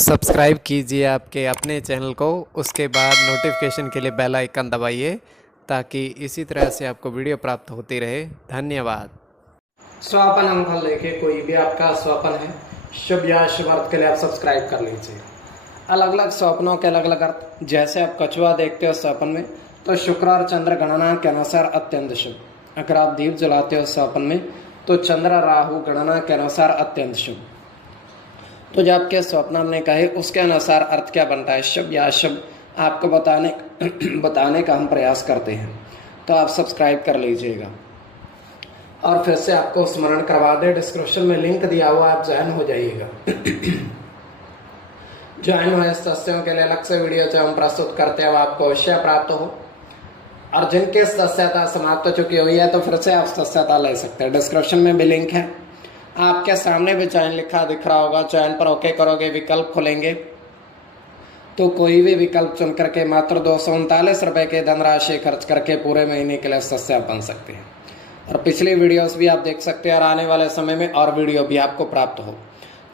Subscribe कीजिए आपके अपने चैनल को, उसके बाद नोटिफिकेशन के लिए बेल आइकन दबाइए ताकि इसी तरह से आपको वीडियो प्राप्त होती रहे। धन्यवाद। स्वपन अंगफल देखिए, कोई भी आपका स्वपन है शुभ या शुभ अर्थ के लिए आप सब्सक्राइब कर लीजिए। अलग अलग स्वप्नों के अलग अलग अर्थ। जैसे आप कछुआ देखते हो स्वप्न में तो शुक्र और चंद्र गणना के अनुसार अत्यंत शुभ। अगर आप दीप जलाते हो स्वप्न में तो चंद्र राहु गणना के अनुसार अत्यंत शुभ। तो जो आपके स्वप्न हमने कहे उसके अनुसार अर्थ क्या बनता है, शुभ या अशुभ, आपको बताने का हम प्रयास करते हैं। तो आप सब्सक्राइब कर लीजिएगा और फिर से आपको स्मरण करवा दे, डिस्क्रिप्शन में लिंक दिया हुआ, आप ज्वाइन हो जाइएगा। ज्वाइन हुए सदस्यों के लिए अलग से वीडियो जो हम प्रस्तुत करते हैं वो आपको अवश्य प्राप्त हो। और जिनकी सदस्यता समाप्त हो चुकी हुई है तो फिर से आप सदस्यता ले सकते हैं। डिस्क्रिप्शन में भी लिंक है, आपके सामने भी चयन लिखा दिख रहा होगा। चयन पर ओके करोगे, विकल्प खोलेंगे तो कोई भी विकल्प चुन करके मात्र 239 रुपये की धनराशि खर्च करके पूरे महीने के लिए सदस्य बन सकते हैं। और पिछली वीडियोस भी आप देख सकते हैं और आने वाले समय में और वीडियो भी आपको प्राप्त हो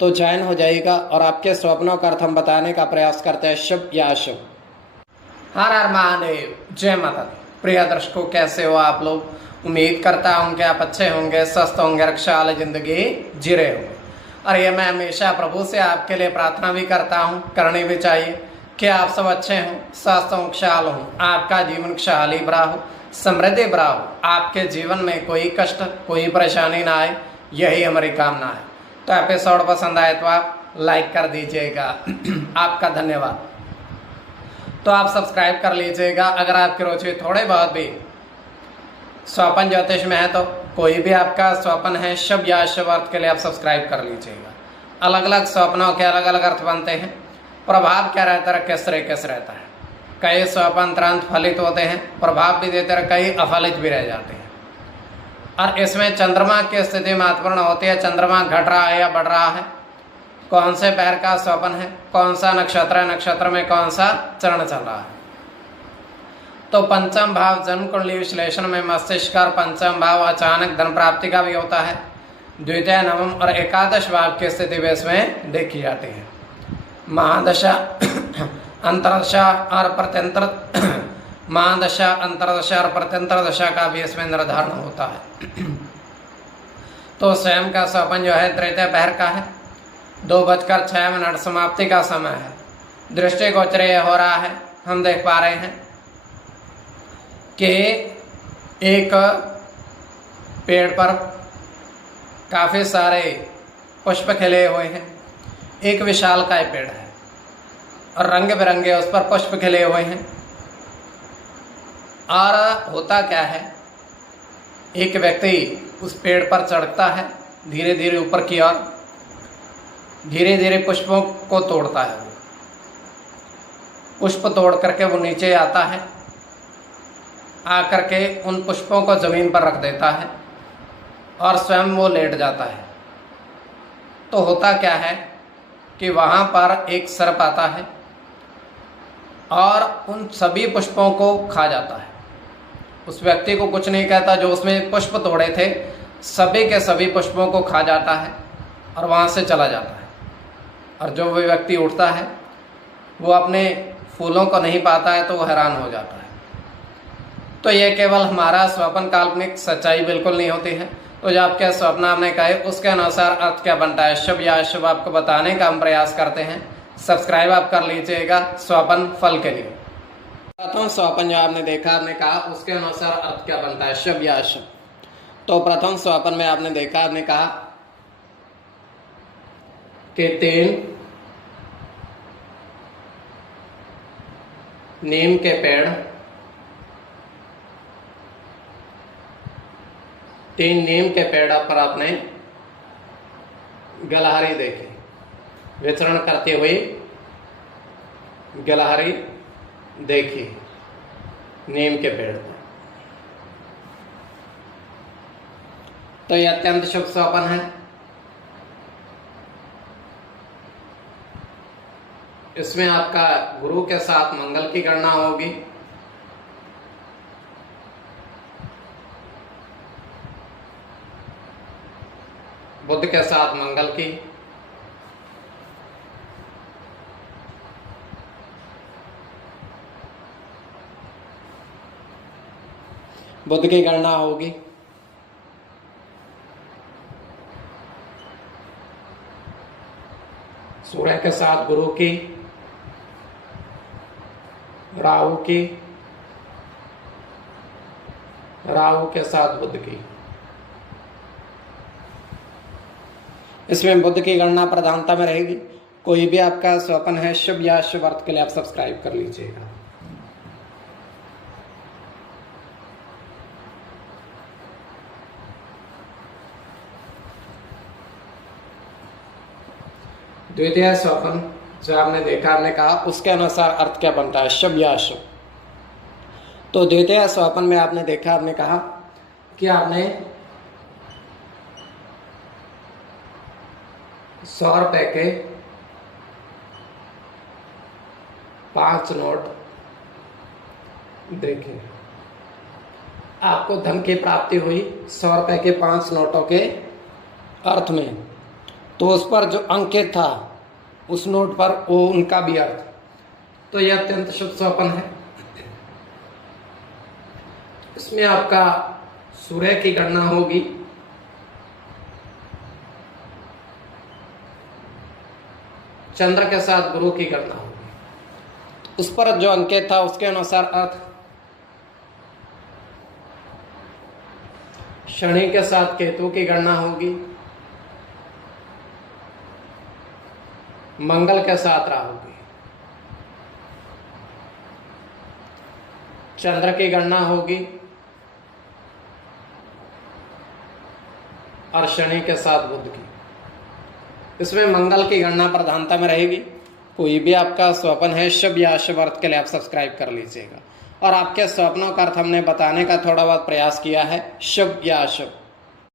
तो ज्वाइन हो जाएगा। और आपके स्वप्नों का अर्थ हम बताने का प्रयास करते हैं, शुभ या अशुभ। हर हर महादेव, जय माता दी। प्रिय दर्शकों, कैसे हो आप लोग? उम्मीद करता हूँ कि आप अच्छे होंगे, स्वस्थ होंगे, रक्षा वाली जिंदगी जी रहे होंगे। और ये मैं हमेशा प्रभु से आपके लिए प्रार्थना भी करता हूँ, करनी भी चाहिए कि आप सब अच्छे हों, स्वस्थ हों, खुशहाल हों, आपका जीवन खुशहाली भरा हो, समृद्धि भरा हो, आपके जीवन में कोई कष्ट कोई परेशानी ना आए, यही हमारी कामना है। तो एपिसोड पसंद आए तो आप लाइक कर दीजिएगा। आपका धन्यवाद। तो आप सब्सक्राइब कर लीजिएगा। अगर आपकी रुचि थोड़े बहुत भी स्वपन ज्योतिष में है तो कोई भी आपका स्वपन है शुभ या अशुभ अर्थ के लिए आप सब्सक्राइब कर लीजिएगा। अलग अलग स्वप्नों के अलग अलग अर्थ बनते हैं। प्रभाव क्या रहता है, किस तरीके से रहता है। कई स्वप्न तुरंत फलित होते हैं, प्रभाव भी देते हैं, कई अफलित भी रह जाते हैं। और इसमें चंद्रमा की स्थिति महत्वपूर्ण होती है। चंद्रमा घट रहा है या बढ़ रहा है, कौन से पैर का स्वप्न है, कौन सा नक्षत्र है, नक्षत्र में कौन सा चरण चल रहा है। तो पंचम भाव जन्म कुंडली विश्लेषण में मस्तिष्क और पंचम भाव अचानक धन प्राप्ति का भी होता है। द्वितीय, नवम और एकादश भाव की स्थिति भी इसमें देखी जाती है। महादशा अंतरदशा और प्रत्यंतर महादशा अंतरदशा और प्रत्यंतर दशा का भी इसमें निर्धारण होता है। तो स्वयं का स्वपन जो है तृतीय पहर का है, 2:06 समाप्ति का समय है। दृष्टि गोचर हो रहा है, हम देख पा रहे हैं कि एक पेड़ पर काफ़ी सारे पुष्प खिले हुए हैं। एक विशालकाय पेड़ है और रंग बिरंगे उस पर पुष्प खिले हुए हैं। और होता क्या है, एक व्यक्ति उस पेड़ पर चढ़ता है, धीरे धीरे ऊपर की ओर, धीरे धीरे पुष्पों को तोड़ता है। पुष्प तोड़ करके वो नीचे आता है, आकर के उन पुष्पों को ज़मीन पर रख देता है और स्वयं वो लेट जाता है। तो होता क्या है कि वहाँ पर एक सर्प आता है और उन सभी पुष्पों को खा जाता है। उस व्यक्ति को कुछ नहीं कहता, जो उसमें पुष्प तोड़े थे सभी के सभी पुष्पों को खा जाता है और वहाँ से चला जाता है। और जो वो व्यक्ति उठता है वो अपने फूलों को नहीं पाता है तो वो हैरान हो जाता है। तो ये केवल हमारा स्वप्न काल्पनिक, सच्चाई बिल्कुल नहीं होती है। तो जो आपके स्वप्न हमने कहे उसके अनुसार अर्थ क्या बनता है, शुभ या अशुभ, आपको बताने का हम प्रयास करते हैं। सब्सक्राइब आप कर लीजिएगा स्वपन फल के लिए। प्रथम स्वपन जो आपने देखा, आपने कहा उसके अनुसार अर्थ क्या बनता है, शुभ या अशुभ। तो प्रथम स्वपन में आपने देखा, आपने कहा कि 3 नीम के पेड़, 3 नीम के पेड़ पर आपने गिलहरी देखी, विचरण करती हुई गिलहरी देखी नीम के पेड़ पर। तो यह अत्यंत शुभ स्वप्न है। इसमें आपका गुरु के साथ मंगल की गणना होगी। बुध के साथ मंगल की, बुध की गणना होगी। सूर्य के साथ गुरु की, राहु की, राहु के साथ बुध की। इसमें बुध की गणना प्रधानता में रहेगी। कोई भी आपका स्वप्न है शुभ या शुभ अर्थ के लिए आप सब्सक्राइब कर लीजिएगा। द्वितीय स्वप्न जो आपने देखा, आपने कहा उसके अनुसार अर्थ क्या बनता है, शुभ या अशुभ। तो द्वितीय स्वप्न में आपने देखा, आपने कहा कि आपने 100 रुपए के 5 नोट देखे, आपको धन की प्राप्ति हुई 100 रुपए के 5 नोटों के अर्थ में। तो उस पर जो अंकित था उस नोट पर वो उनका भी अर्थ, तो यह अत्यंत शुभ स्वप्न है। इसमें आपका सूर्य की गणना होगी, चंद्र के साथ गुरु की गणना होगी, उस पर जो अंकित था उसके अनुसार अर्थ, शनि के साथ केतु की गणना होगी, मंगल के साथ राहु की, चंद्र की गणना होगी और शनि के साथ बुध की। इसमें मंगल की गणना प्रधानता में रहेगी। कोई भी आपका स्वप्न है शुभ या अशुभ अर्थ के लिए आप सब्सक्राइब कर लीजिएगा। और आपके स्वप्नों का अर्थ हमने बताने का थोड़ा बहुत प्रयास किया है, शुभ या अशुभ।